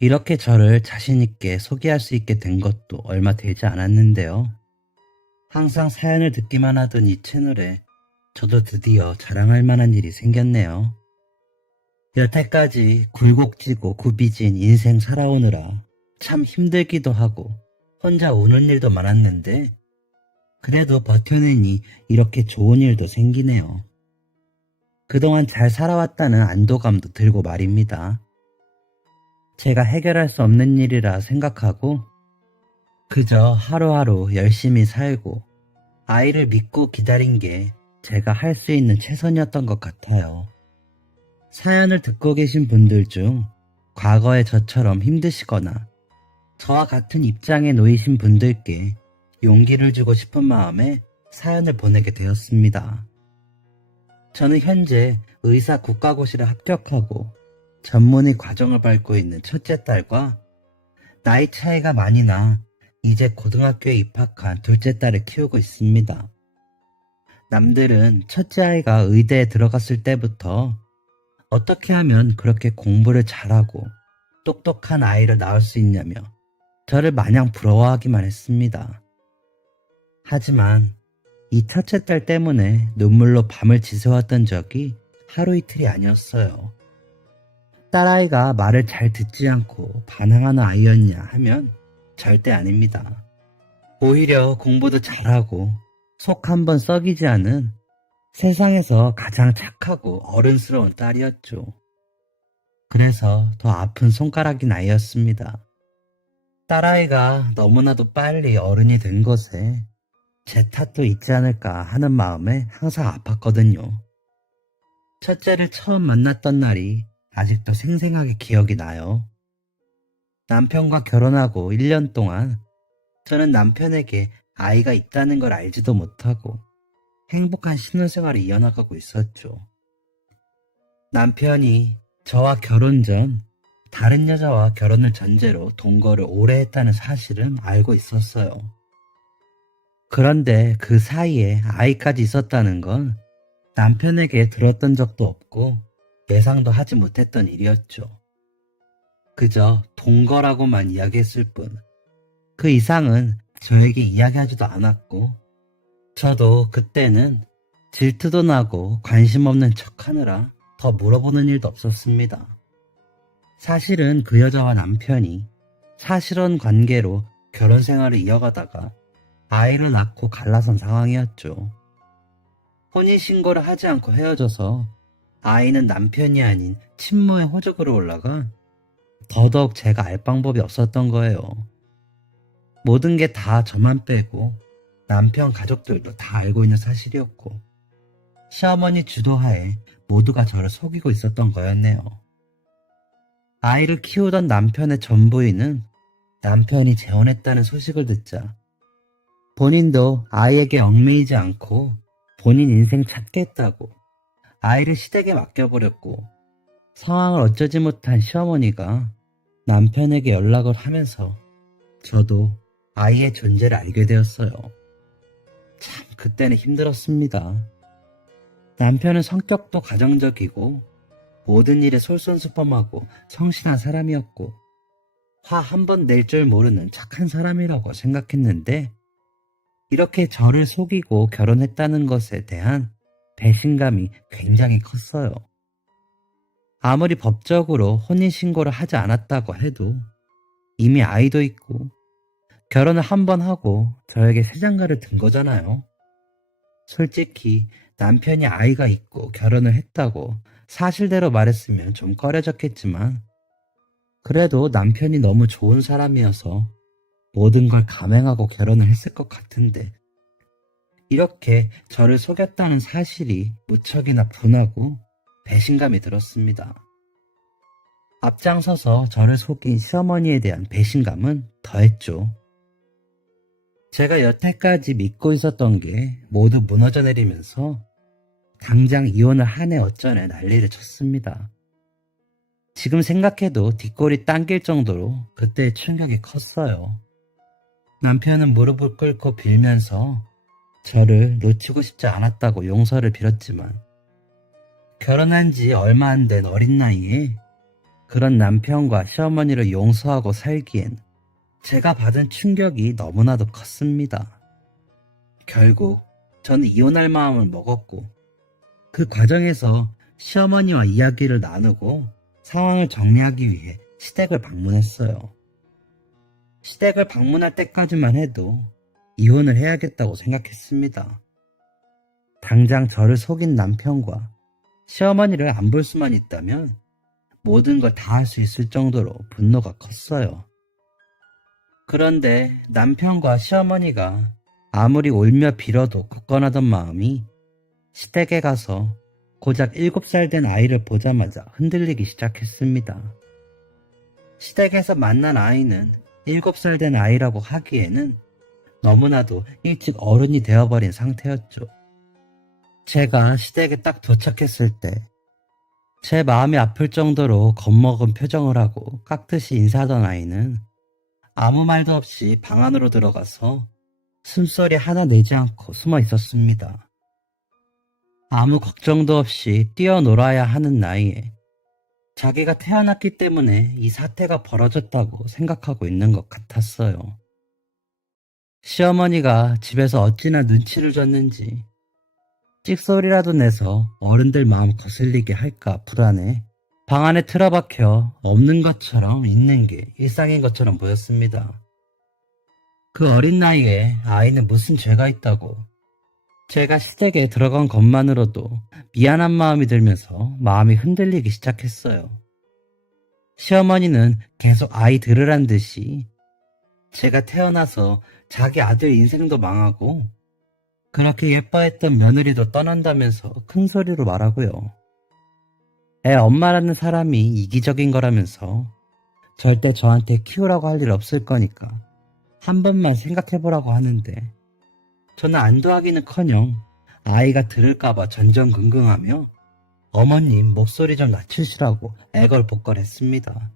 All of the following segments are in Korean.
이렇게 저를 자신있게 소개할 수 있게 된 것도 얼마 되지 않았는데요. 항상 사연을 듣기만 하던 이 채널에 저도 드디어 자랑할 만한 일이 생겼네요. 여태까지 굴곡지고 굽이진 인생 살아오느라 참 힘들기도 하고 혼자 우는 일도 많았는데 그래도 버텨내니 이렇게 좋은 일도 생기네요. 그동안 잘 살아왔다는 안도감도 들고 말입니다. 제가 해결할 수 없는 일이라 생각하고 그저 하루하루 열심히 살고 아이를 믿고 기다린 게 제가 할 수 있는 최선이었던 것 같아요. 사연을 듣고 계신 분들 중 과거에 저처럼 힘드시거나 저와 같은 입장에 놓이신 분들께 용기를 주고 싶은 마음에 사연을 보내게 되었습니다. 저는 현재 의사 국가고시를 합격하고 전문의 과정을 밟고 있는 첫째 딸과 나이 차이가 많이 나 이제 고등학교에 입학한 둘째 딸을 키우고 있습니다. 남들은 첫째 아이가 의대에 들어갔을 때부터 어떻게 하면 그렇게 공부를 잘하고 똑똑한 아이를 낳을 수 있냐며 저를 마냥 부러워하기만 했습니다. 하지만 이 첫째 딸 때문에 눈물로 밤을 지새웠던 적이 하루 이틀이 아니었어요. 딸아이가 말을 잘 듣지 않고 반항하는 아이였냐 하면 절대 아닙니다. 오히려 공부도 잘하고 속 한번 썩이지 않은 세상에서 가장 착하고 어른스러운 딸이었죠. 그래서 더 아픈 손가락인 아이였습니다. 딸아이가 너무나도 빨리 어른이 된 것에 제 탓도 있지 않을까 하는 마음에 항상 아팠거든요. 첫째를 처음 만났던 날이 아직도 생생하게 기억이 나요. 남편과 결혼하고 1년 동안 저는 남편에게 아이가 있다는 걸 알지도 못하고 행복한 신혼생활을 이어나가고 있었죠. 남편이 저와 결혼 전 다른 여자와 결혼을 전제로 동거를 오래 했다는 사실은 알고 있었어요. 그런데 그 사이에 아이까지 있었다는 건 남편에게 들었던 적도 없고 예상도 하지 못했던 일이었죠. 그저 동거라고만 이야기했을 뿐 그 이상은 저에게 이야기하지도 않았고 저도 그때는 질투도 나고 관심 없는 척하느라 더 물어보는 일도 없었습니다. 사실은 그 여자와 남편이 사실혼 관계로 결혼 생활을 이어가다가 아이를 낳고 갈라선 상황이었죠. 혼인신고를 하지 않고 헤어져서 아이는 남편이 아닌 친모의 호적으로 올라가 더더욱 제가 알 방법이 없었던 거예요. 모든 게 다 저만 빼고 남편 가족들도 다 알고 있는 사실이었고 시어머니 주도하에 모두가 저를 속이고 있었던 거였네요. 아이를 키우던 남편의 전부인은 남편이 재혼했다는 소식을 듣자 본인도 아이에게 얽매이지 않고 본인 인생 찾겠다고 아이를 시댁에 맡겨버렸고 상황을 어쩌지 못한 시어머니가 남편에게 연락을 하면서 저도 아이의 존재를 알게 되었어요. 참 그때는 힘들었습니다. 남편은 성격도 가정적이고 모든 일에 솔선수범하고 성실한 사람이었고 화 한 번 낼 줄 모르는 착한 사람이라고 생각했는데 이렇게 저를 속이고 결혼했다는 것에 대한 배신감이 굉장히 컸어요. 아무리 법적으로 혼인신고를 하지 않았다고 해도 이미 아이도 있고 결혼을 한 번 하고 저에게 새 장가를 든 거잖아요. 솔직히 남편이 아이가 있고 결혼을 했다고 사실대로 말했으면 좀 꺼려졌겠지만 그래도 남편이 너무 좋은 사람이어서 모든 걸 감행하고 결혼을 했을 것 같은데 이렇게 저를 속였다는 사실이 무척이나 분하고 배신감이 들었습니다. 앞장서서 저를 속인 시어머니에 대한 배신감은 더했죠. 제가 여태까지 믿고 있었던 게 모두 무너져 내리면서 당장 이혼을 하네 어쩌네 난리를 쳤습니다. 지금 생각해도 뒷골이 당길 정도로 그때의 충격이 컸어요. 남편은 무릎을 꿇고 빌면서 저를 놓치고 싶지 않았다고 용서를 빌었지만 결혼한 지 얼마 안 된 어린 나이에 그런 남편과 시어머니를 용서하고 살기엔 제가 받은 충격이 너무나도 컸습니다. 결국 저는 이혼할 마음을 먹었고 그 과정에서 시어머니와 이야기를 나누고 상황을 정리하기 위해 시댁을 방문했어요. 시댁을 방문할 때까지만 해도 이혼을 해야겠다고 생각했습니다. 당장 저를 속인 남편과 시어머니를 안 볼 수만 있다면 모든 걸 다 할 수 있을 정도로 분노가 컸어요. 그런데 남편과 시어머니가 아무리 울며 빌어도 굳건하던 마음이 시댁에 가서 고작 7살 된 아이를 보자마자 흔들리기 시작했습니다. 시댁에서 만난 아이는 7살 된 아이라고 하기에는 너무나도 일찍 어른이 되어버린 상태였죠. 제가 시댁에 딱 도착했을 때 제 마음이 아플 정도로 겁먹은 표정을 하고 깍듯이 인사하던 아이는 아무 말도 없이 방 안으로 들어가서 숨소리 하나 내지 않고 숨어 있었습니다. 아무 걱정도 없이 뛰어놀아야 하는 나이에 자기가 태어났기 때문에 이 사태가 벌어졌다고 생각하고 있는 것 같았어요. 시어머니가 집에서 어찌나 눈치를 줬는지 찍소리라도 내서 어른들 마음 거슬리게 할까 불안해 방 안에 틀어박혀 없는 것처럼 있는 게 일상인 것처럼 보였습니다. 그 어린 나이에 아이는 무슨 죄가 있다고 제가 시댁에 들어간 것만으로도 미안한 마음이 들면서 마음이 흔들리기 시작했어요. 시어머니는 계속 아이 들으란 듯이 제가 태어나서 자기 아들 인생도 망하고 그렇게 예뻐했던 며느리도 떠난다면서 큰 소리로 말하고요. 애 엄마라는 사람이 이기적인 거라면서 절대 저한테 키우라고 할 일 없을 거니까 한 번만 생각해보라고 하는데 저는 안도하기는커녕 아이가 들을까봐 전전긍긍하며 어머님 목소리 좀 낮추시라고 애걸복걸했습니다.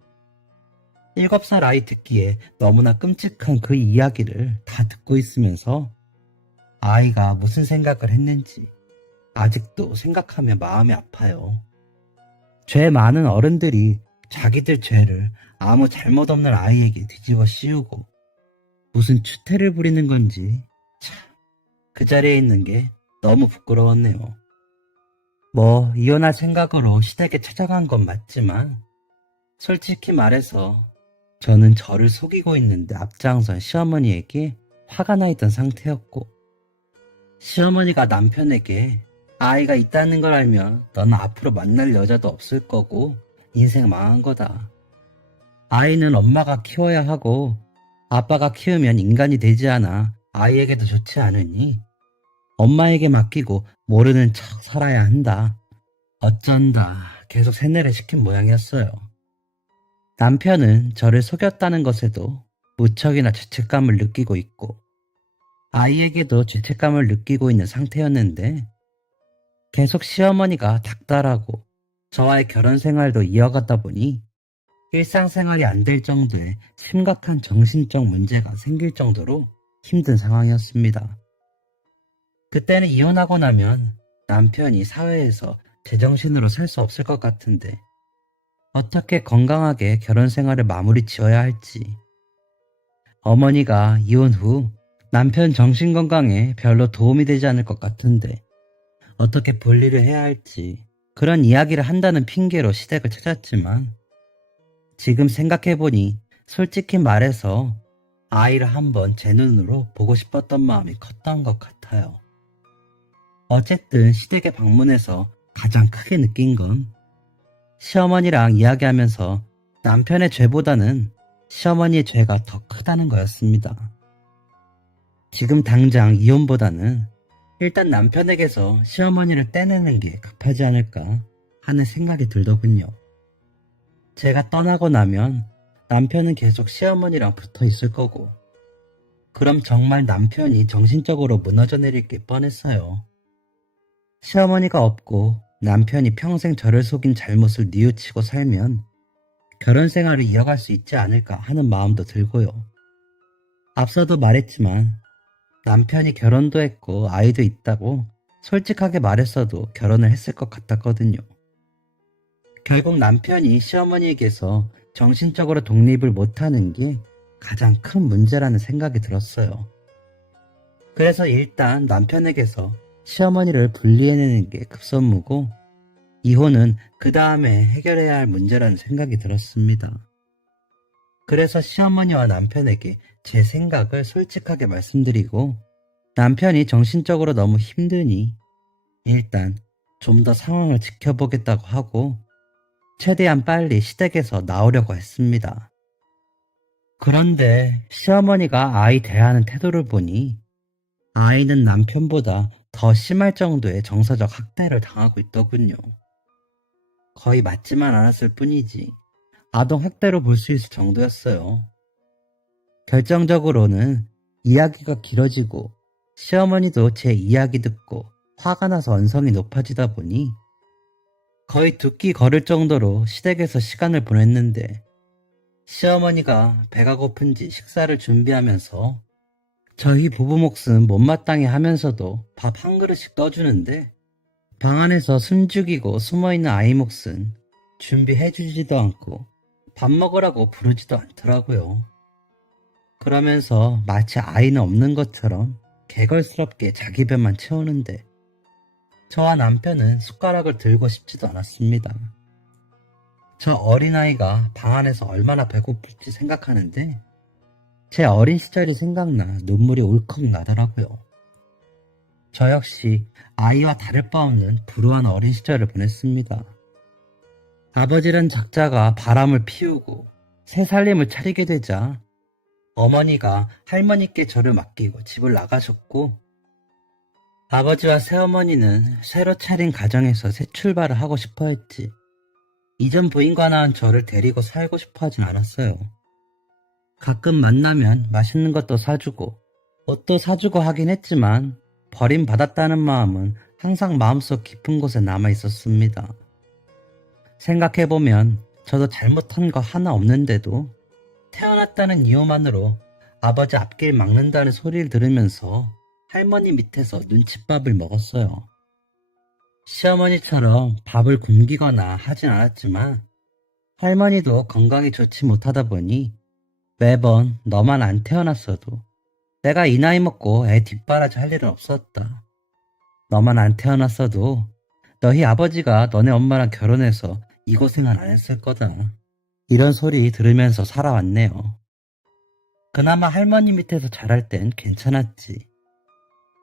7살 아이 듣기에 너무나 끔찍한 그 이야기를 다 듣고 있으면서 아이가 무슨 생각을 했는지 아직도 생각하며 마음이 아파요. 죄 많은 어른들이 자기들 죄를 아무 잘못 없는 아이에게 뒤집어 씌우고 무슨 추태를 부리는 건지 참 그 자리에 있는 게 너무 부끄러웠네요. 뭐 이혼할 생각으로 시댁에 찾아간 건 맞지만 솔직히 말해서 저는 저를 속이고 있는데 앞장선 시어머니에게 화가 나 있던 상태였고 시어머니가 남편에게 아이가 있다는 걸 알면 너는 앞으로 만날 여자도 없을 거고 인생 망한 거다. 아이는 엄마가 키워야 하고 아빠가 키우면 인간이 되지 않아 아이에게도 좋지 않으니 엄마에게 맡기고 모르는 척 살아야 한다. 어쩐다 계속 세뇌를 시킨 모양이었어요. 남편은 저를 속였다는 것에도 무척이나 죄책감을 느끼고 있고 아이에게도 죄책감을 느끼고 있는 상태였는데 계속 시어머니가 닥달하고 저와의 결혼 생활도 이어가다 보니 일상생활이 안 될 정도의 심각한 정신적 문제가 생길 정도로 힘든 상황이었습니다. 그때는 이혼하고 나면 남편이 사회에서 제정신으로 살 수 없을 것 같은데 어떻게 건강하게 결혼 생활을 마무리 지어야 할지 어머니가 이혼 후 남편 정신건강에 별로 도움이 되지 않을 것 같은데 어떻게 분리를 해야 할지 그런 이야기를 한다는 핑계로 시댁을 찾았지만 지금 생각해보니 솔직히 말해서 아이를 한번 제 눈으로 보고 싶었던 마음이 컸던 것 같아요. 어쨌든 시댁에 방문해서 가장 크게 느낀 건 시어머니랑 이야기하면서 남편의 죄보다는 시어머니의 죄가 더 크다는 거였습니다. 지금 당장 이혼보다는 일단 남편에게서 시어머니를 떼내는 게 급하지 않을까 하는 생각이 들더군요. 제가 떠나고 나면 남편은 계속 시어머니랑 붙어 있을 거고 그럼 정말 남편이 정신적으로 무너져 내릴 게 뻔했어요. 시어머니가 없고 남편이 평생 저를 속인 잘못을 뉘우치고 살면 결혼 생활을 이어갈 수 있지 않을까 하는 마음도 들고요. 앞서도 말했지만 남편이 결혼도 했고 아이도 있다고 솔직하게 말했어도 결혼을 했을 것 같았거든요. 결국 남편이 시어머니에게서 정신적으로 독립을 못하는 게 가장 큰 문제라는 생각이 들었어요. 그래서 일단 남편에게서 시어머니를 분리해내는 게 급선무고, 이혼은 그 다음에 해결해야 할 문제라는 생각이 들었습니다. 그래서 시어머니와 남편에게 제 생각을 솔직하게 말씀드리고, 남편이 정신적으로 너무 힘드니 일단 좀 더 상황을 지켜보겠다고 하고 최대한 빨리 시댁에서 나오려고 했습니다. 그런데 시어머니가 아이 대하는 태도를 보니 아이는 남편보다 더 심할 정도의 정서적 학대를 당하고 있더군요. 거의 맞지만 않았을 뿐이지 아동 학대로 볼 수 있을 정도였어요. 결정적으로는 이야기가 길어지고 시어머니도 제 이야기 듣고 화가 나서 언성이 높아지다 보니 거의 두 끼 걸을 정도로 시댁에서 시간을 보냈는데, 시어머니가 배가 고픈지 식사를 준비하면서 저희 부부 몫은 못마땅해 하면서도 밥 한 그릇씩 떠주는데, 방 안에서 숨죽이고 숨어있는 아이 몫은 준비해주지도 않고 밥 먹으라고 부르지도 않더라고요. 그러면서 마치 아이는 없는 것처럼 개걸스럽게 자기 배만 채우는데, 저와 남편은 숟가락을 들고 싶지도 않았습니다. 저 어린아이가 방 안에서 얼마나 배고플지 생각하는데 제 어린 시절이 생각나 눈물이 울컥 나더라고요. 저 역시 아이와 다를 바 없는 불우한 어린 시절을 보냈습니다. 아버지란 작자가 바람을 피우고 새 살림을 차리게 되자 어머니가 할머니께 저를 맡기고 집을 나가셨고, 아버지와 새어머니는 새로 차린 가정에서 새 출발을 하고 싶어 했지, 이전 부인과 낳은 저를 데리고 살고 싶어 하진 않았어요. 가끔 만나면 맛있는 것도 사주고 옷도 사주고 하긴 했지만 버림받았다는 마음은 항상 마음속 깊은 곳에 남아 있었습니다. 생각해보면 저도 잘못한 거 하나 없는데도 태어났다는 이유만으로 아버지 앞길 막는다는 소리를 들으면서 할머니 밑에서 눈칫밥을 먹었어요. 시어머니처럼 밥을 굶기거나 하진 않았지만 할머니도 건강이 좋지 못하다 보니 매번 너만 안 태어났어도 내가 이 나이 먹고 애 뒷바라지 할 일은 없었다. 너만 안 태어났어도 너희 아버지가 너네 엄마랑 결혼해서 이 고생은 안 했을 거다. 이런 소리 들으면서 살아왔네요. 그나마 할머니 밑에서 자랄 땐 괜찮았지.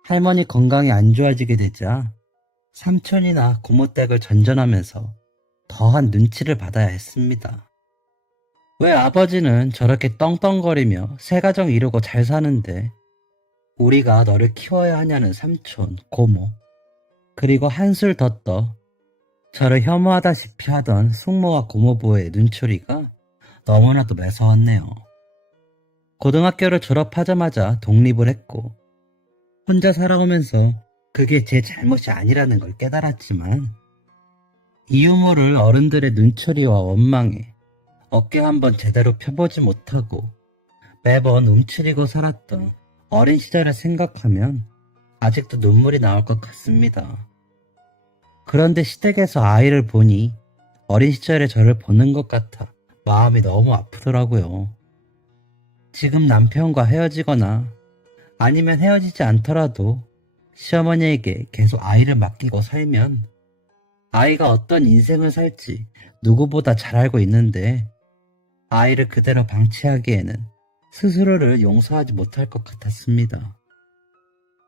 할머니 건강이 안 좋아지게 되자 삼촌이나 고모 댁을 전전하면서 더한 눈치를 받아야 했습니다. 왜 아버지는 저렇게 떵떵거리며 새 가정 이루고 잘 사는데 우리가 너를 키워야 하냐는 삼촌, 고모, 그리고 한술 더 떠 저를 혐오하다시피 하던 숙모와 고모부의 눈초리가 너무나도 매서웠네요. 고등학교를 졸업하자마자 독립을 했고 혼자 살아오면서 그게 제 잘못이 아니라는 걸 깨달았지만, 이 유머를 어른들의 눈초리와 원망에 어깨 한번 제대로 펴보지 못하고 매번 움츠리고 살았던 어린 시절을 생각하면 아직도 눈물이 나올 것 같습니다. 그런데 시댁에서 아이를 보니 어린 시절의 저를 보는 것 같아 마음이 너무 아프더라고요. 지금 남편과 헤어지거나 아니면 헤어지지 않더라도 시어머니에게 계속 아이를 맡기고 살면 아이가 어떤 인생을 살지 누구보다 잘 알고 있는데, 아이를 그대로 방치하기에는 스스로를 용서하지 못할 것 같았습니다.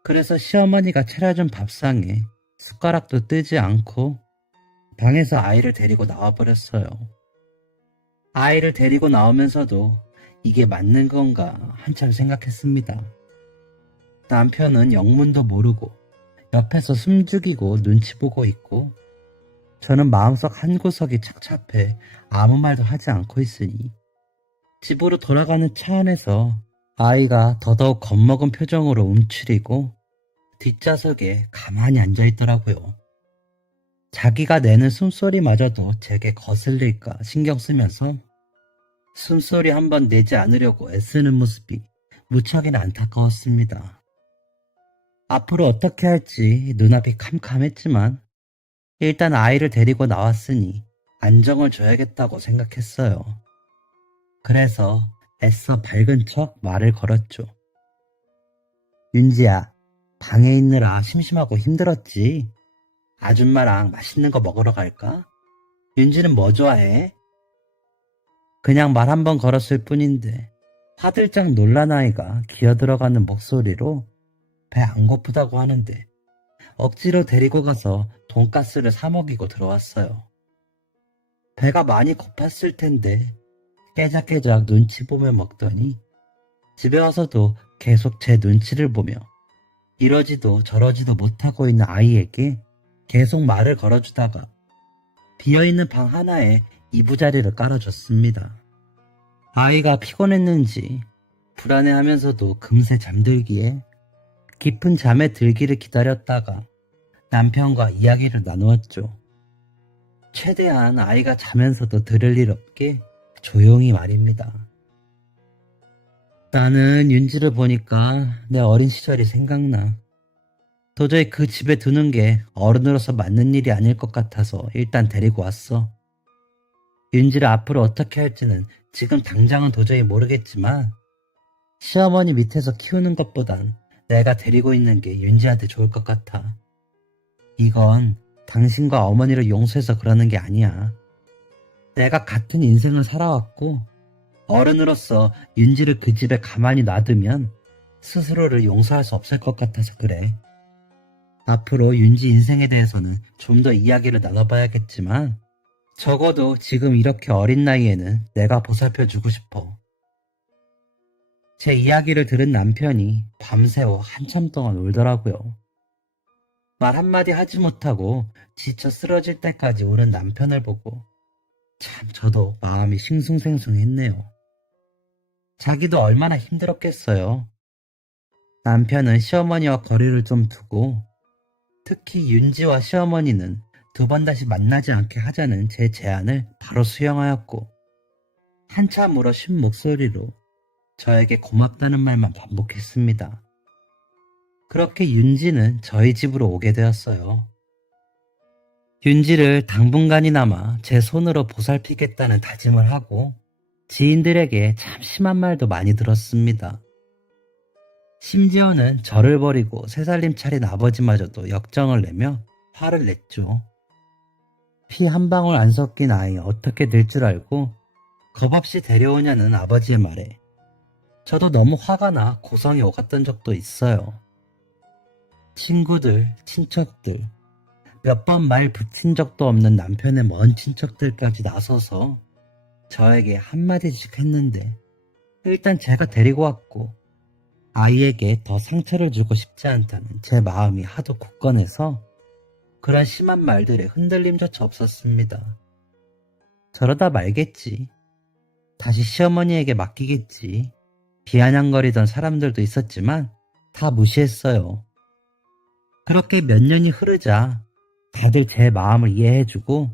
그래서 시어머니가 차려준 밥상에 숟가락도 뜨지 않고 방에서 아이를 데리고 나와버렸어요. 아이를 데리고 나오면서도 이게 맞는 건가 한참 생각했습니다. 남편은 영문도 모르고 옆에서 숨죽이고 눈치 보고 있고, 저는 마음속 한 구석이 착잡해 아무 말도 하지 않고 있으니 집으로 돌아가는 차 안에서 아이가 더더욱 겁먹은 표정으로 움츠리고 뒷좌석에 가만히 앉아있더라고요. 자기가 내는 숨소리마저도 제게 거슬릴까 신경 쓰면서 숨소리 한번 내지 않으려고 애쓰는 모습이 무척이나 안타까웠습니다. 앞으로 어떻게 할지 눈앞이 캄캄했지만 일단 아이를 데리고 나왔으니 안정을 줘야겠다고 생각했어요. 그래서 애써 밝은 척 말을 걸었죠. 윤지야, 방에 있느라 심심하고 힘들었지? 아줌마랑 맛있는 거 먹으러 갈까? 윤지는 뭐 좋아해? 그냥 말 한 번 걸었을 뿐인데 화들짝 놀란 아이가 기어들어가는 목소리로 배 안 고프다고 하는데 억지로 데리고 가서 돈가스를 사 먹이고 들어왔어요. 배가 많이 고팠을 텐데 깨작깨작 눈치 보며 먹더니 집에 와서도 계속 제 눈치를 보며 이러지도 저러지도 못하고 있는 아이에게 계속 말을 걸어주다가 비어있는 방 하나에 이부자리를 깔아줬습니다. 아이가 피곤했는지 불안해하면서도 금세 잠들기에 깊은 잠에 들기를 기다렸다가 남편과 이야기를 나누었죠. 최대한 아이가 자면서도 들을 일 없게 조용히 말입니다. 나는 윤지를 보니까 내 어린 시절이 생각나. 도저히 그 집에 두는 게 어른으로서 맞는 일이 아닐 것 같아서 일단 데리고 왔어. 윤지를 앞으로 어떻게 할지는 지금 당장은 도저히 모르겠지만 시어머니 밑에서 키우는 것보단 내가 데리고 있는 게 윤지한테 좋을 것 같아. 이건 당신과 어머니를 용서해서 그러는 게 아니야. 내가 같은 인생을 살아왔고 어른으로서 윤지를 그 집에 가만히 놔두면 스스로를 용서할 수 없을 것 같아서 그래. 앞으로 윤지 인생에 대해서는 좀 더 이야기를 나눠봐야겠지만 적어도 지금 이렇게 어린 나이에는 내가 보살펴주고 싶어. 제 이야기를 들은 남편이 밤새워 한참 동안 울더라고요. 말 한마디 하지 못하고 지쳐 쓰러질 때까지 우는 남편을 보고 참 저도 마음이 싱숭생숭했네요. 자기도 얼마나 힘들었겠어요. 남편은 시어머니와 거리를 좀 두고 특히 윤지와 시어머니는 두 번 다시 만나지 않게 하자는 제 제안을 바로 수용하였고 한참 울어 쉰 목소리로 저에게 고맙다는 말만 반복했습니다. 그렇게 윤지는 저희 집으로 오게 되었어요. 윤지를 당분간이나마 제 손으로 보살피겠다는 다짐을 하고 지인들에게 참 심한 말도 많이 들었습니다. 심지어는 저를 버리고 새살림 차린 아버지마저도 역정을 내며 화를 냈죠. 피 한 방울 안 섞인 아이 어떻게 될 줄 알고 겁없이 데려오냐는 아버지의 말에 저도 너무 화가 나 고성이 오갔던 적도 있어요. 친구들, 친척들, 몇 번 말 붙인 적도 없는 남편의 먼 친척들까지 나서서 저에게 한마디씩 했는데 일단 제가 데리고 왔고 아이에게 더 상처를 주고 싶지 않다는 제 마음이 하도 굳건해서 그런 심한 말들에 흔들림조차 없었습니다. 저러다 말겠지. 다시 시어머니에게 맡기겠지. 비아냥거리던 사람들도 있었지만 다 무시했어요. 그렇게 몇 년이 흐르자 다들 제 마음을 이해해주고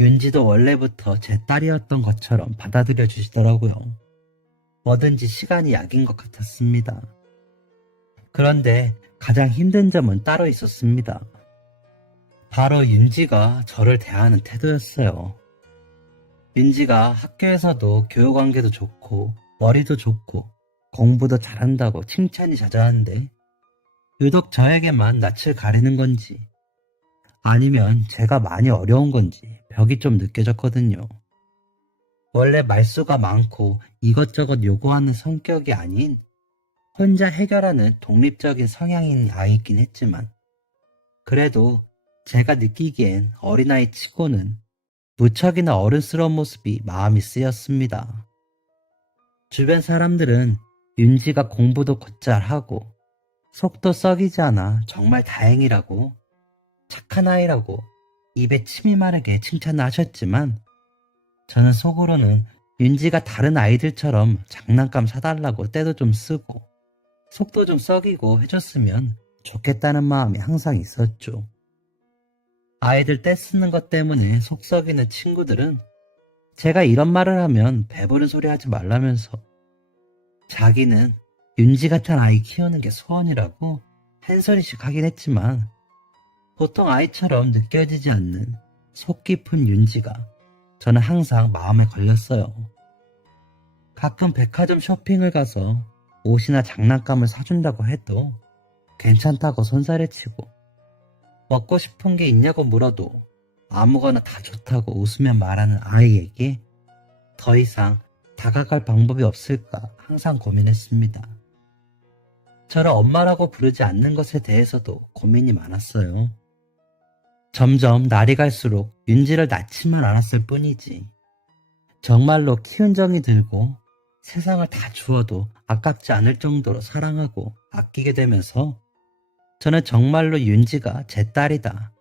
윤지도 원래부터 제 딸이었던 것처럼 받아들여 주시더라고요. 뭐든지 시간이 약인 것 같았습니다. 그런데 가장 힘든 점은 따로 있었습니다. 바로 윤지가 저를 대하는 태도였어요. 윤지가 학교에서도 교육관계도 좋고 머리도 좋고 공부도 잘한다고 칭찬이 자자한데 유독 저에게만 낯을 가리는 건지 아니면 제가 많이 어려운 건지 벽이 좀 느껴졌거든요. 원래 말수가 많고 이것저것 요구하는 성격이 아닌 혼자 해결하는 독립적인 성향인 아이이긴 했지만 그래도 제가 느끼기엔 어린아이 치고는 무척이나 어른스러운 모습이 마음이 쓰였습니다. 주변 사람들은 윤지가 공부도 곧잘 하고 속도 썩이지 않아 정말 다행이라고 착한 아이라고 입에 침이 마르게 칭찬을 하셨지만 저는 속으로는 윤지가 다른 아이들처럼 장난감 사달라고 때도 좀 쓰고 속도 좀 썩이고 해줬으면 좋겠다는 마음이 항상 있었죠. 아이들 때 쓰는 것 때문에 속 썩이는 친구들은 제가 이런 말을 하면 배부른 소리 하지 말라면서 자기는 윤지 같은 아이 키우는 게 소원이라고 한 소리씩 하긴 했지만 보통 아이처럼 느껴지지 않는 속 깊은 윤지가 저는 항상 마음에 걸렸어요. 가끔 백화점 쇼핑을 가서 옷이나 장난감을 사준다고 해도 괜찮다고 손살을 치고, 먹고 싶은 게 있냐고 물어도 아무거나 다 좋다고 웃으며 말하는 아이에게 더 이상 다가갈 방법이 없을까 항상 고민했습니다. 저를 엄마라고 부르지 않는 것에 대해서도 고민이 많았어요. 점점 날이 갈수록 윤지를 낳지만 않았을 뿐이지, 정말로 키운 정이 들고 세상을 다 주어도 아깝지 않을 정도로 사랑하고 아끼게 되면서 저는 정말로 윤지가 제 딸이다,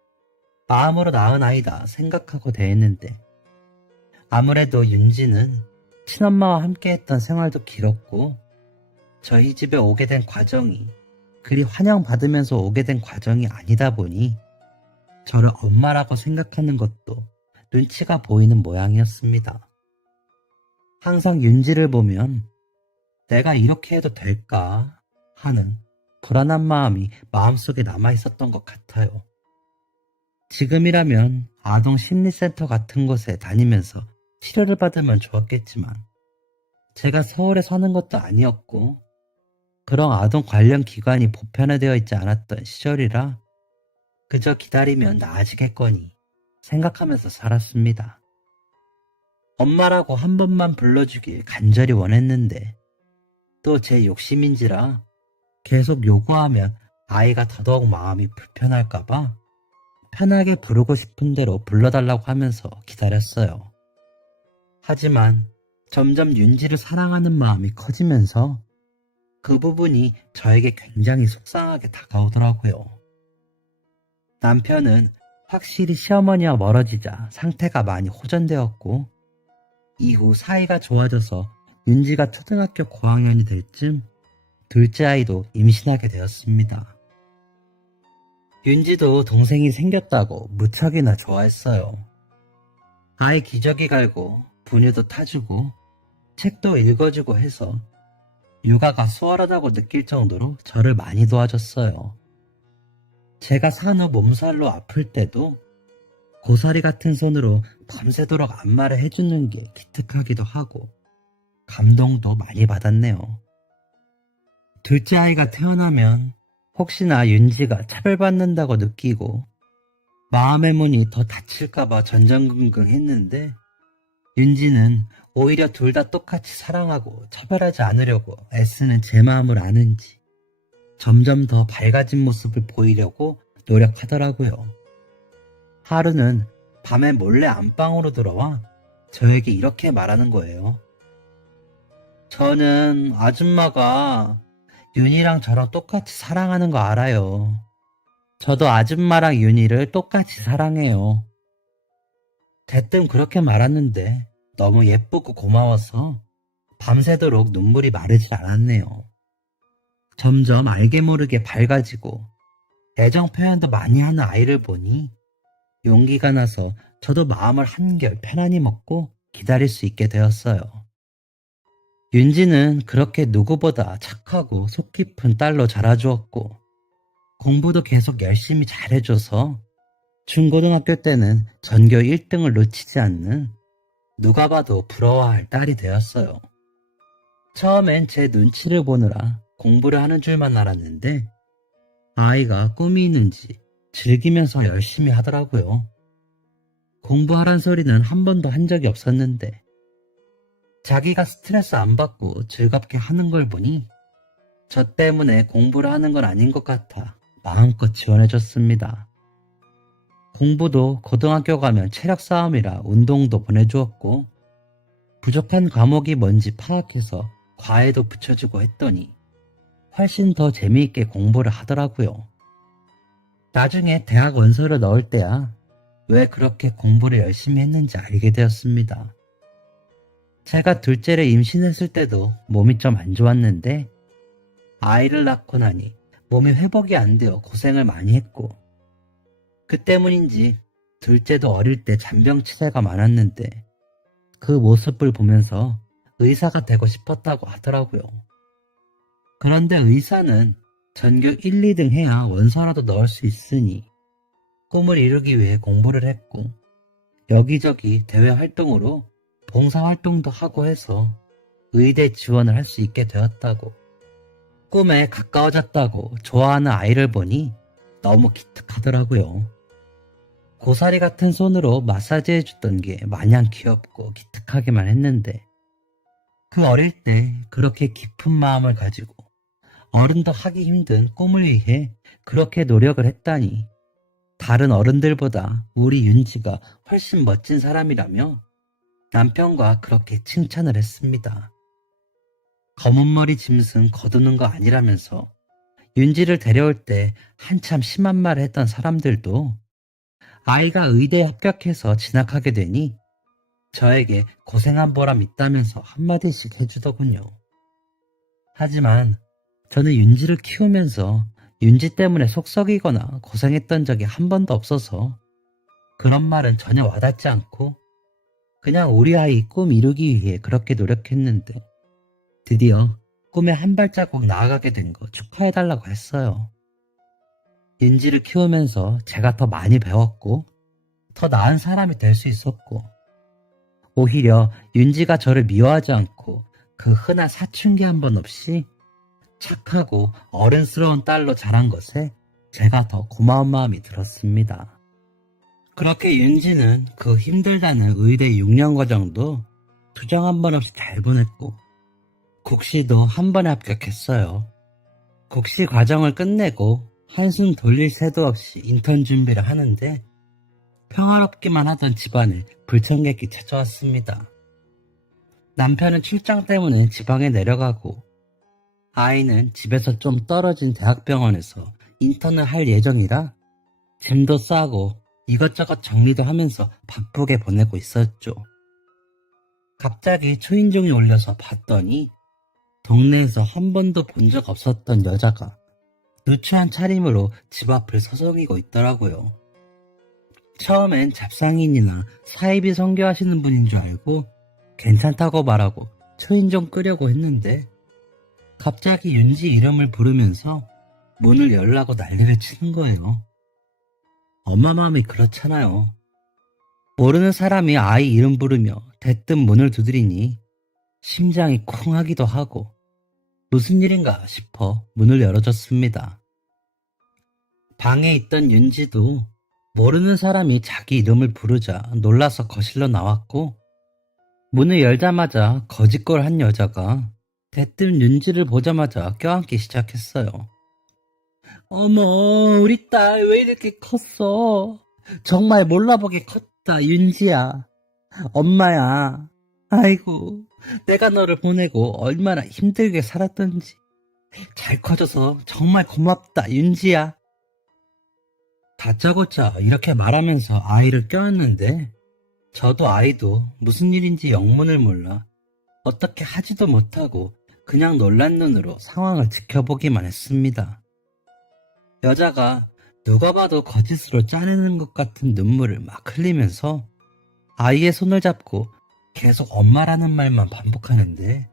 마음으로 낳은 아이다 생각하고 대했는데, 아무래도 윤지는 친엄마와 함께했던 생활도 길었고 저희 집에 오게 된 과정이 그리 환영받으면서 오게 된 과정이 아니다 보니 저를 엄마라고 생각하는 것도 눈치가 보이는 모양이었습니다. 항상 윤지를 보면 내가 이렇게 해도 될까 하는 불안한 마음이 마음속에 남아있었던 것 같아요. 지금이라면 아동 심리센터 같은 곳에 다니면서 치료를 받으면 좋았겠지만, 제가 서울에 사는 것도 아니었고 그런 아동 관련 기관이 보편화되어 있지 않았던 시절이라 그저 기다리면 나아지겠거니 생각하면서 살았습니다. 엄마라고 한 번만 불러주길 간절히 원했는데, 또 제 욕심인지라 계속 요구하면 아이가 더더욱 마음이 불편할까봐 편하게 부르고 싶은 대로 불러달라고 하면서 기다렸어요. 하지만 점점 윤지를 사랑하는 마음이 커지면서 그 부분이 저에게 굉장히 속상하게 다가오더라고요. 남편은 확실히 시어머니와 멀어지자 상태가 많이 호전되었고, 이후 사이가 좋아져서 윤지가 초등학교 고학년이 될 쯤 둘째 아이도 임신하게 되었습니다. 윤지도 동생이 생겼다고 무척이나 좋아했어요. 아이 기저귀 갈고 분유도 타주고 책도 읽어주고 해서 육아가 수월하다고 느낄 정도로 저를 많이 도와줬어요. 제가 산후 몸살로 아플 때도 고사리 같은 손으로 밤새도록 안마를 해주는 게 기특하기도 하고 감동도 많이 받았네요. 둘째 아이가 태어나면 혹시나 윤지가 차별받는다고 느끼고 마음의 문이 더 닫힐까봐 전전긍긍 했는데, 윤지는 오히려 둘 다 똑같이 사랑하고 차별하지 않으려고 애쓰는 제 마음을 아는지 점점 더 밝아진 모습을 보이려고 노력하더라고요. 하루는 밤에 몰래 안방으로 들어와 저에게 이렇게 말하는 거예요. 저는 아줌마가 윤이랑 저랑 똑같이 사랑하는 거 알아요. 저도 아줌마랑 윤이를 똑같이 사랑해요. 대뜸 그렇게 말았는데 너무 예쁘고 고마워서 밤새도록 눈물이 마르지 않았네요. 점점 알게 모르게 밝아지고 애정 표현도 많이 하는 아이를 보니 용기가 나서 저도 마음을 한결 편안히 먹고 기다릴 수 있게 되었어요. 윤지는 그렇게 누구보다 착하고 속 깊은 딸로 자라주었고, 공부도 계속 열심히 잘해줘서 중고등학교 때는 전교 1등을 놓치지 않는 누가 봐도 부러워할 딸이 되었어요. 처음엔 제 눈치를 보느라 공부를 하는 줄만 알았는데 아이가 꿈이 있는지 즐기면서 열심히 하더라고요. 공부하란 소리는 한 번도 한 적이 없었는데 자기가 스트레스 안 받고 즐겁게 하는 걸 보니 저 때문에 공부를 하는 건 아닌 것 같아 마음껏 지원해줬습니다. 공부도 고등학교 가면 체력 싸움이라 운동도 보내주었고, 부족한 과목이 뭔지 파악해서 과외도 붙여주고 했더니 훨씬 더 재미있게 공부를 하더라고요. 나중에 대학 원서를 넣을 때야 왜 그렇게 공부를 열심히 했는지 알게 되었습니다. 제가 둘째를 임신했을 때도 몸이 좀 안 좋았는데 아이를 낳고 나니 몸이 회복이 안 되어 고생을 많이 했고, 그 때문인지 둘째도 어릴 때 잔병치레가 많았는데 그 모습을 보면서 의사가 되고 싶었다고 하더라고요. 그런데 의사는 전교 1, 2등 해야 원서라도 넣을 수 있으니 꿈을 이루기 위해 공부를 했고 여기저기 대외 활동으로 봉사활동도 하고 해서 의대 지원을 할 수 있게 되었다고. 꿈에 가까워졌다고 좋아하는 아이를 보니 너무 기특하더라고요. 고사리 같은 손으로 마사지 해줬던 게 마냥 귀엽고 기특하기만 했는데 그 어릴 때 그렇게 깊은 마음을 가지고 어른도 하기 힘든 꿈을 위해 그렇게 노력을 했다니 다른 어른들보다 우리 윤지가 훨씬 멋진 사람이라며 남편과 그렇게 칭찬을 했습니다. 검은 머리 짐승 거두는 거 아니라면서 윤지를 데려올 때 한참 심한 말을 했던 사람들도 아이가 의대에 합격해서 진학하게 되니 저에게 고생한 보람 있다면서 한마디씩 해주더군요. 하지만 저는 윤지를 키우면서 윤지 때문에 속 썩이거나 고생했던 적이 한 번도 없어서 그런 말은 전혀 와닿지 않고 그냥 우리 아이 꿈 이루기 위해 그렇게 노력했는데 드디어 꿈에 한 발자국 나아가게 된 거 축하해달라고 했어요. 윤지를 키우면서 제가 더 많이 배웠고 더 나은 사람이 될 수 있었고 오히려 윤지가 저를 미워하지 않고 그 흔한 사춘기 한 번 없이 착하고 어른스러운 딸로 자란 것에 제가 더 고마운 마음이 들었습니다. 그렇게 윤지는 그 힘들다는 의대 6년 과정도 투정 한 번 없이 잘 보냈고 국시도 한 번에 합격했어요. 국시 과정을 끝내고 한숨 돌릴 새도 없이 인턴 준비를 하는데 평화롭기만 하던 집안에 불청객이 찾아왔습니다. 남편은 출장 때문에 지방에 내려가고 아이는 집에서 좀 떨어진 대학병원에서 인턴을 할 예정이라 짐도 싸고 이것저것 정리도 하면서 바쁘게 보내고 있었죠. 갑자기 초인종이 울려서 봤더니 동네에서 한 번도 본 적 없었던 여자가 누추한 차림으로 집 앞을 서성이고 있더라고요. 처음엔 잡상인이나 사이비 선교하시는 분인 줄 알고 괜찮다고 말하고 초인종 끄려고 했는데 갑자기 윤지 이름을 부르면서 문을 열라고 난리를 치는 거예요. 엄마 마음이 그렇잖아요. 모르는 사람이 아이 이름 부르며 대뜸 문을 두드리니 심장이 쿵 하기도 하고 무슨 일인가 싶어 문을 열어줬습니다. 방에 있던 윤지도 모르는 사람이 자기 이름을 부르자 놀라서 거실로 나왔고 문을 열자마자 거짓골 한 여자가 대뜸 윤지를 보자마자 껴안기 시작했어요. 어머, 우리 딸 왜 이렇게 컸어? 정말 몰라보게 컸다, 윤지야. 엄마야. 아이고, 내가 너를 보내고 얼마나 힘들게 살았던지. 잘 커져서 정말 고맙다, 윤지야. 다짜고짜 이렇게 말하면서 아이를 껴안는데 저도 아이도 무슨 일인지 영문을 몰라 어떻게 하지도 못하고 그냥 놀란 눈으로 상황을 지켜보기만 했습니다. 여자가 누가 봐도 거짓으로 짜내는 것 같은 눈물을 막 흘리면서 아이의 손을 잡고 계속 엄마라는 말만 반복하는데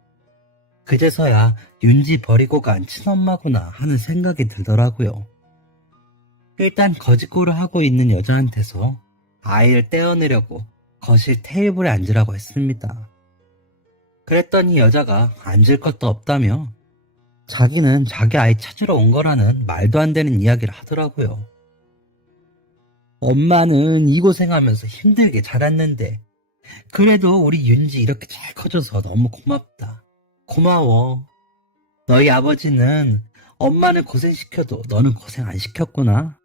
그제서야 윤지 버리고 간 친엄마구나 하는 생각이 들더라고요. 일단 거짓골을 하고 있는 여자한테서 아이를 떼어내려고 거실 테이블에 앉으라고 했습니다. 그랬더니 여자가 앉을 것도 없다며 자기는 자기 아이 찾으러 온 거라는 말도 안 되는 이야기를 하더라고요. 엄마는 이 고생하면서 힘들게 자랐는데 그래도 우리 윤지 이렇게 잘 커져서 너무 고맙다. 고마워. 너희 아버지는 엄마는 고생시켜도 너는 고생 안 시켰구나.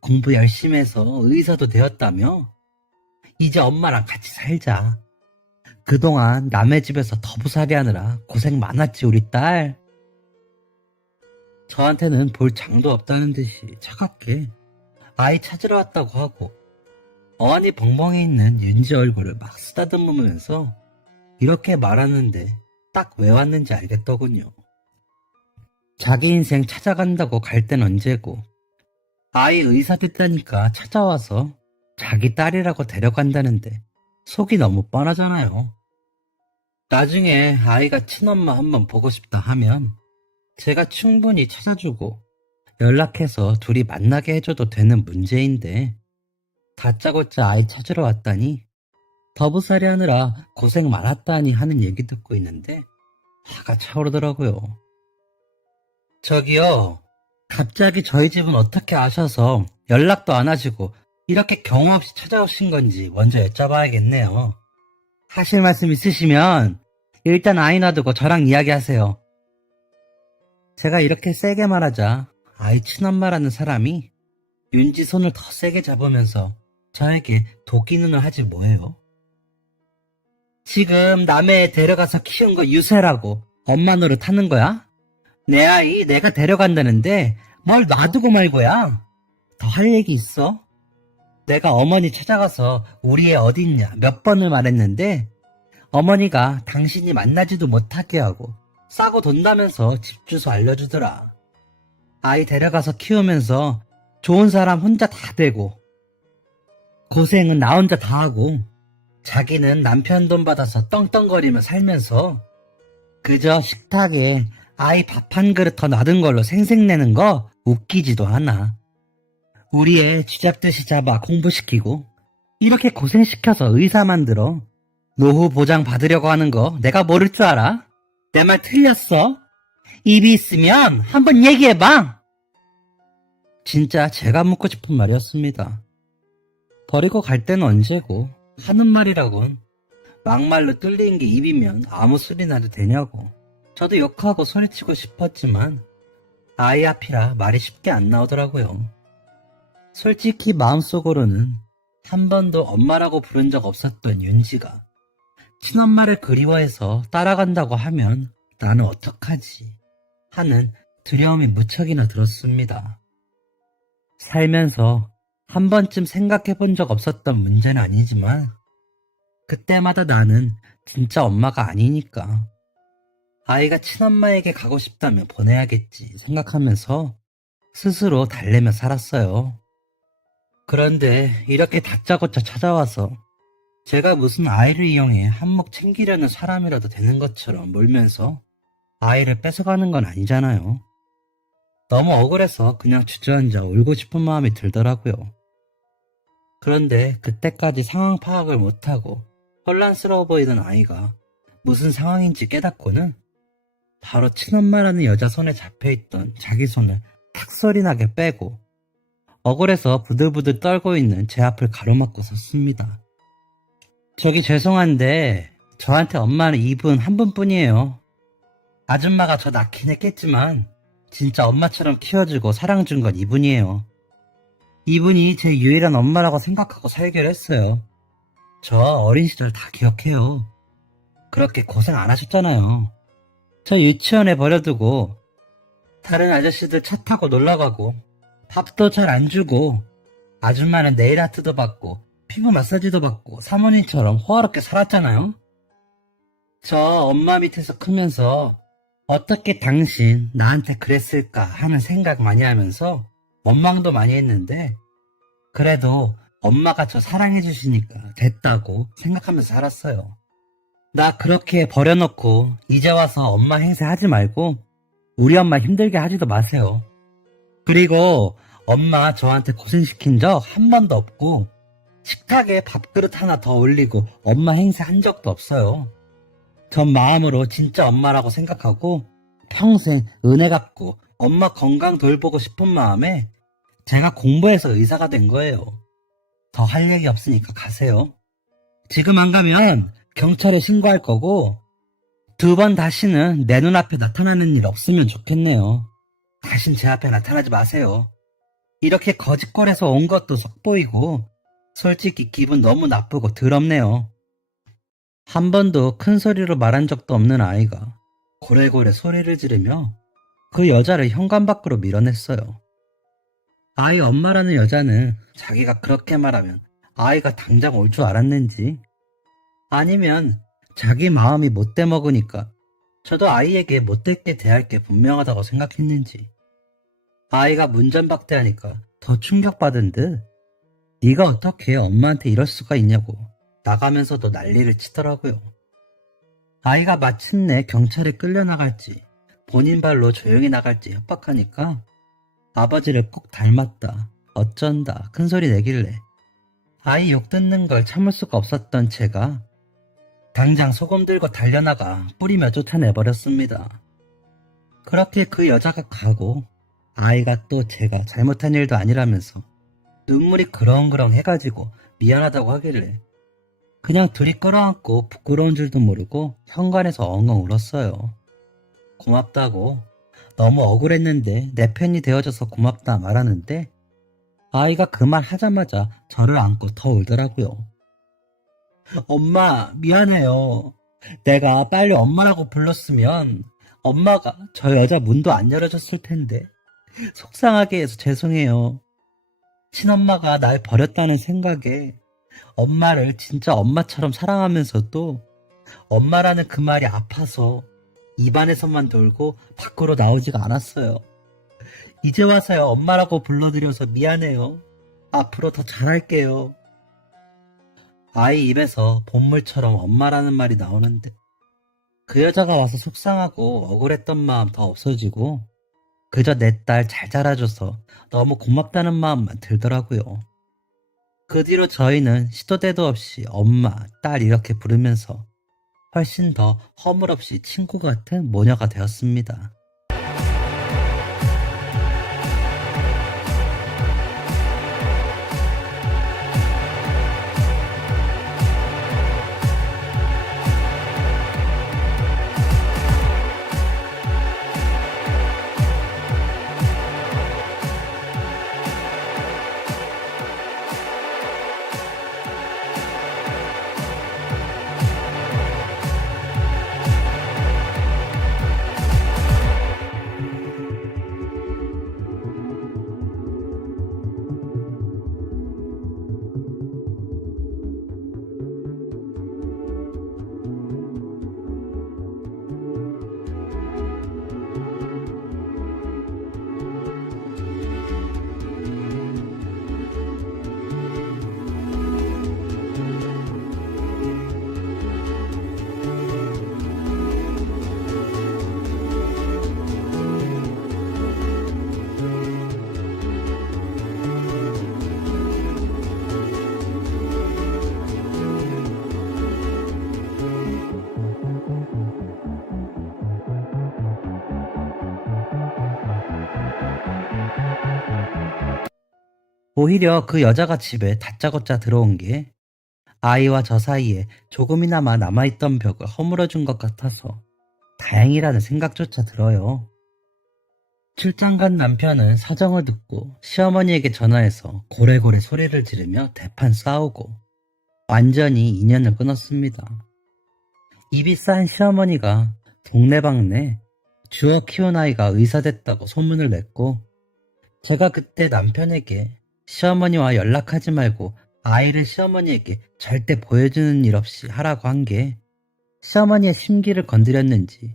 공부 열심히 해서 의사도 되었다며? 이제 엄마랑 같이 살자. 그동안 남의 집에서 더부살이 하느라 고생 많았지 우리 딸. 저한테는 볼 장도 없다는 듯이 차갑게 아이 찾으러 왔다고 하고 어안이 벙벙해 있는 윤지 얼굴을 막 쓰다듬으면서 이렇게 말하는데 딱 왜 왔는지 알겠더군요. 자기 인생 찾아간다고 갈 땐 언제고 아이 의사 됐다니까 찾아와서 자기 딸이라고 데려간다는데 속이 너무 뻔하잖아요. 나중에 아이가 친엄마 한번 보고 싶다 하면 제가 충분히 찾아주고 연락해서 둘이 만나게 해줘도 되는 문제인데 다짜고짜 아이 찾으러 왔다니 더부살이 하느라 고생 많았다니 하는 얘기 듣고 있는데 화가 차오르더라고요. 저기요, 갑자기 저희 집은 어떻게 아셔서 연락도 안 하시고 이렇게 경우 없이 찾아오신 건지 먼저 여쭤봐야겠네요. 하실 말씀 있으시면 일단 아이 놔두고 저랑 이야기하세요. 제가 이렇게 세게 말하자 아이 친엄마라는 사람이 윤지 손을 더 세게 잡으면서 저에게 도끼 눈을 하지 뭐예요. 지금 남의 애 데려가서 키운 거 유세라고 엄마 노릇 하는 거야? 내 아이 내가 데려간다는데 뭘 놔두고 말고야. 더 할 얘기 있어? 내가 어머니 찾아가서 우리 애 어디 있냐 몇 번을 말했는데 어머니가 당신이 만나지도 못하게 하고 싸고 돈다면서 집 주소 알려주더라. 아이 데려가서 키우면서 좋은 사람 혼자 다 되고 고생은 나 혼자 다 하고 자기는 남편 돈 받아서 떵떵거리며 살면서 그저 식탁에 아이 밥 한 그릇 더 놔둔 걸로 생색내는 거 웃기지도 않아. 우리 애 쥐잡듯이 잡아 공부시키고 이렇게 고생시켜서 의사 만들어 노후 보장 받으려고 하는 거 내가 모를 줄 알아? 내 말 틀렸어? 입이 있으면 한번 얘기해봐. 진짜 제가 묻고 싶은 말이었습니다. 버리고 갈 때는 언제고 하는 말이라곤 막말로 뚫린 게 입이면 아무 소리 나도 되냐고. 저도 욕하고 소리치고 싶었지만 아이 앞이라 말이 쉽게 안 나오더라고요. 솔직히 마음속으로는 한 번도 엄마라고 부른 적 없었던 윤지가 친엄마를 그리워해서 따라간다고 하면 나는 어떡하지 하는 두려움이 무척이나 들었습니다. 살면서 한 번쯤 생각해 본 적 없었던 문제는 아니지만 그때마다 나는 진짜 엄마가 아니니까 아이가 친엄마에게 가고 싶다면 보내야겠지 생각하면서 스스로 달래며 살았어요. 그런데 이렇게 다짜고짜 찾아와서 제가 무슨 아이를 이용해 한몫 챙기려는 사람이라도 되는 것처럼 몰면서 아이를 뺏어가는 건 아니잖아요. 너무 억울해서 그냥 주저앉아 울고 싶은 마음이 들더라고요. 그런데 그때까지 상황 파악을 못하고 혼란스러워 보이던 아이가 무슨 상황인지 깨닫고는 바로 친엄마라는 여자 손에 잡혀있던 자기 손을 탁 소리 나게 빼고 억울해서 부들부들 떨고 있는 제 앞을 가로막고 섰습니다. 저기 죄송한데 저한테 엄마는 이분 한 분뿐이에요. 아줌마가 저 낳긴 했겠지만 진짜 엄마처럼 키워주고 사랑 준 건 이분이에요. 이분이 제 유일한 엄마라고 생각하고 살기로 했어요. 저 어린 시절 다 기억해요. 그렇게 고생 안 하셨잖아요. 저 유치원에 버려두고 다른 아저씨들 차 타고 놀러가고 밥도 잘 안 주고 아줌마는 네일 아트도 받고 피부 마사지도 받고 사모님처럼 호화롭게 살았잖아요. 저 엄마 밑에서 크면서 어떻게 당신 나한테 그랬을까 하는 생각 많이 하면서 원망도 많이 했는데 그래도 엄마가 저 사랑해 주시니까 됐다고 생각하면서 살았어요. 나 그렇게 버려놓고 이제 와서 엄마 행세하지 말고 우리 엄마 힘들게 하지도 마세요. 그리고 엄마 저한테 고생시킨 적 한 번도 없고 식탁에 밥그릇 하나 더 올리고 엄마 행세 한 적도 없어요. 전 마음으로 진짜 엄마라고 생각하고 평생 은혜 갚고 엄마 건강 돌보고 싶은 마음에 제가 공부해서 의사가 된 거예요. 더 할 얘기 없으니까 가세요. 지금 안 가면 경찰에 신고할 거고 2번 다시는 내 눈앞에 나타나는 일 없으면 좋겠네요. 다신 제 앞에 나타나지 마세요. 이렇게 거짓골에서 온 것도 속보이고 솔직히 기분 너무 나쁘고 더럽네요. 한 번도 큰 소리로 말한 적도 없는 아이가 고래고래 소리를 지르며 그 여자를 현관 밖으로 밀어냈어요. 아이 엄마라는 여자는 자기가 그렇게 말하면 아이가 당장 올 줄 알았는지 아니면 자기 마음이 못돼 먹으니까 저도 아이에게 못되게 대할 게 분명하다고 생각했는지 아이가 문전박대하니까 더 충격받은 듯 네가 어떻게 엄마한테 이럴 수가 있냐고 나가면서도 난리를 치더라고요. 아이가 마침내 경찰에 끌려나갈지 본인 발로 조용히 나갈지 협박하니까 아버지를 꼭 닮았다 어쩐다 큰소리 내길래 아이 욕 듣는 걸 참을 수가 없었던 제가 당장 소금 들고 달려나가 뿌리며 쫓아내버렸습니다. 그렇게 그 여자가 가고 아이가 또 제가 잘못한 일도 아니라면서 눈물이 그렁그렁 해가지고 미안하다고 하길래 그냥 둘이 끌어안고 부끄러운 줄도 모르고 현관에서 엉엉 울었어요. 고맙다고. 너무 억울했는데 내 편이 되어줘서 고맙다 말하는데 아이가 그 말 하자마자 저를 안고 더 울더라고요. 엄마, 미안해요. 내가 빨리 엄마라고 불렀으면 엄마가 저 여자 문도 안 열어줬을 텐데 속상하게 해서 죄송해요. 친엄마가 날 버렸다는 생각에 엄마를 진짜 엄마처럼 사랑하면서도 엄마라는 그 말이 아파서 입안에서만 돌고 밖으로 나오지가 않았어요. 이제 와서야 엄마라고 불러드려서 미안해요. 앞으로 더 잘할게요. 아이 입에서 본물처럼 엄마라는 말이 나오는데 그 여자가 와서 속상하고 억울했던 마음 더 없어지고 그저 내 딸 잘 자라줘서 너무 고맙다는 마음만 들더라고요. 그 뒤로 저희는 시도 때도 없이 엄마, 딸 이렇게 부르면서 훨씬 더 허물없이 친구 같은 모녀가 되었습니다. 오히려 그 여자가 집에 다짜고짜 들어온 게 아이와 저 사이에 조금이나마 남아있던 벽을 허물어준 것 같아서 다행이라는 생각조차 들어요. 출장 간 남편은 사정을 듣고 시어머니에게 전화해서 고래고래 소리를 지르며 대판 싸우고 완전히 인연을 끊었습니다. 입이 싼 시어머니가 동네방네 주워 키운 아이가 의사 됐다고 소문을 냈고 제가 그때 남편에게 시어머니와 연락하지 말고 아이를 시어머니에게 절대 보여주는 일 없이 하라고 한 게 시어머니의 심기를 건드렸는지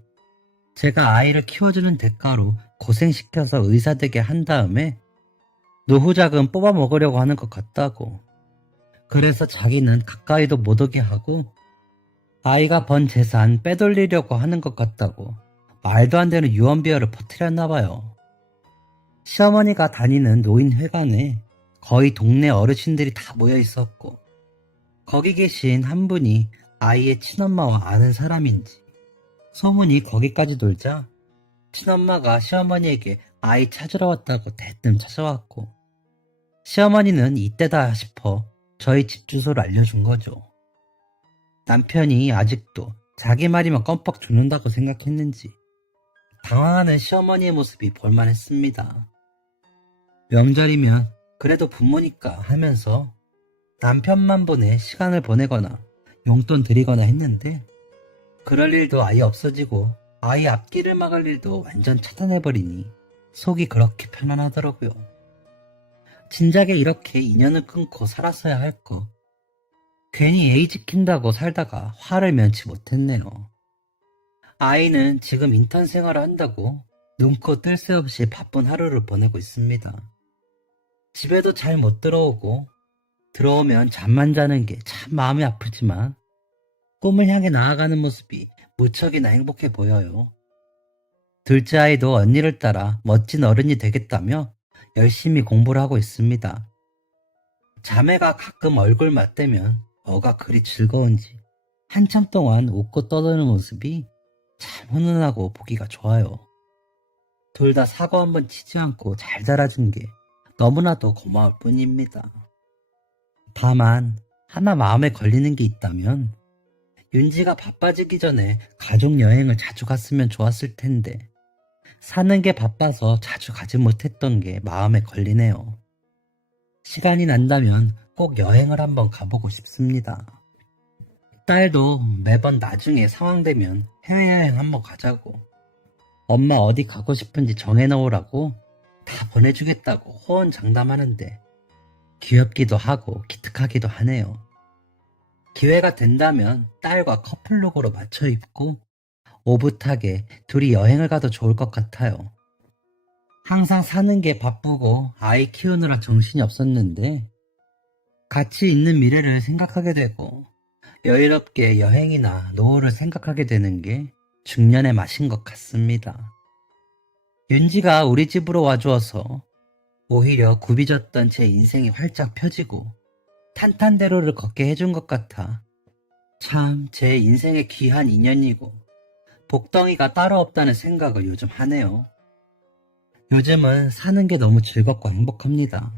제가 아이를 키워주는 대가로 고생시켜서 의사되게 한 다음에 노후자금 뽑아 먹으려고 하는 것 같다고. 그래서 자기는 가까이도 못 오게 하고 아이가 번 재산 빼돌리려고 하는 것 같다고 말도 안 되는 유언비어를 퍼뜨렸나 봐요. 시어머니가 다니는 노인회관에 거의 동네 어르신들이 다 모여 있었고 거기 계신 한 분이 아이의 친엄마와 아는 사람인지 소문이 거기까지 돌자 친엄마가 시어머니에게 아이 찾으러 왔다고 대뜸 찾아왔고 시어머니는 이때다 싶어 저희 집 주소를 알려준 거죠. 남편이 아직도 자기 말이면 껌뻑 죽는다고 생각했는지 당황하는 시어머니의 모습이 볼만했습니다. 명절이면 그래도 부모니까 하면서 남편만 보내 시간을 보내거나 용돈 드리거나 했는데 그럴 일도 아예 없어지고 아이 앞길을 막을 일도 완전 차단해버리니 속이 그렇게 편안하더라고요. 진작에 이렇게 인연을 끊고 살았어야 할 거. 괜히 애이 지킨다고 살다가 화를 면치 못했네요. 아이는 지금 인턴 생활을 한다고 눈코 뜰 새 없이 바쁜 하루를 보내고 있습니다. 집에도 잘 못 들어오고 들어오면 잠만 자는 게 참 마음이 아프지만 꿈을 향해 나아가는 모습이 무척이나 행복해 보여요. 둘째 아이도 언니를 따라 멋진 어른이 되겠다며 열심히 공부를 하고 있습니다. 자매가 가끔 얼굴 맞대면 뭐가 그리 즐거운지 한참 동안 웃고 떠드는 모습이 참 훈훈하고 보기가 좋아요. 둘 다 사고 한번 치지 않고 잘 자라준 게 너무나도 고마울 뿐입니다. 다만 하나 마음에 걸리는 게 있다면 윤지가 바빠지기 전에 가족 여행을 자주 갔으면 좋았을 텐데 사는 게 바빠서 자주 가지 못했던 게 마음에 걸리네요. 시간이 난다면 꼭 여행을 한번 가보고 싶습니다. 딸도 매번 나중에 상황 되면 해외여행 한번 가자고, 엄마 어디 가고 싶은지 정해놓으라고 다 보내주겠다고 호언장담하는데 귀엽기도 하고 기특하기도 하네요. 기회가 된다면 딸과 커플룩으로 맞춰 입고 오붓하게 둘이 여행을 가도 좋을 것 같아요. 항상 사는 게 바쁘고 아이 키우느라 정신이 없었는데 같이 있는 미래를 생각하게 되고 여유롭게 여행이나 노후를 생각하게 되는 게 중년의 맛인 것 같습니다. 윤지가 우리 집으로 와주어서 오히려 굽이졌던 제 인생이 활짝 펴지고 탄탄대로를 걷게 해준 것 같아 참 제 인생의 귀한 인연이고 복덩이가 따로 없다는 생각을 요즘 하네요. 요즘은 사는 게 너무 즐겁고 행복합니다.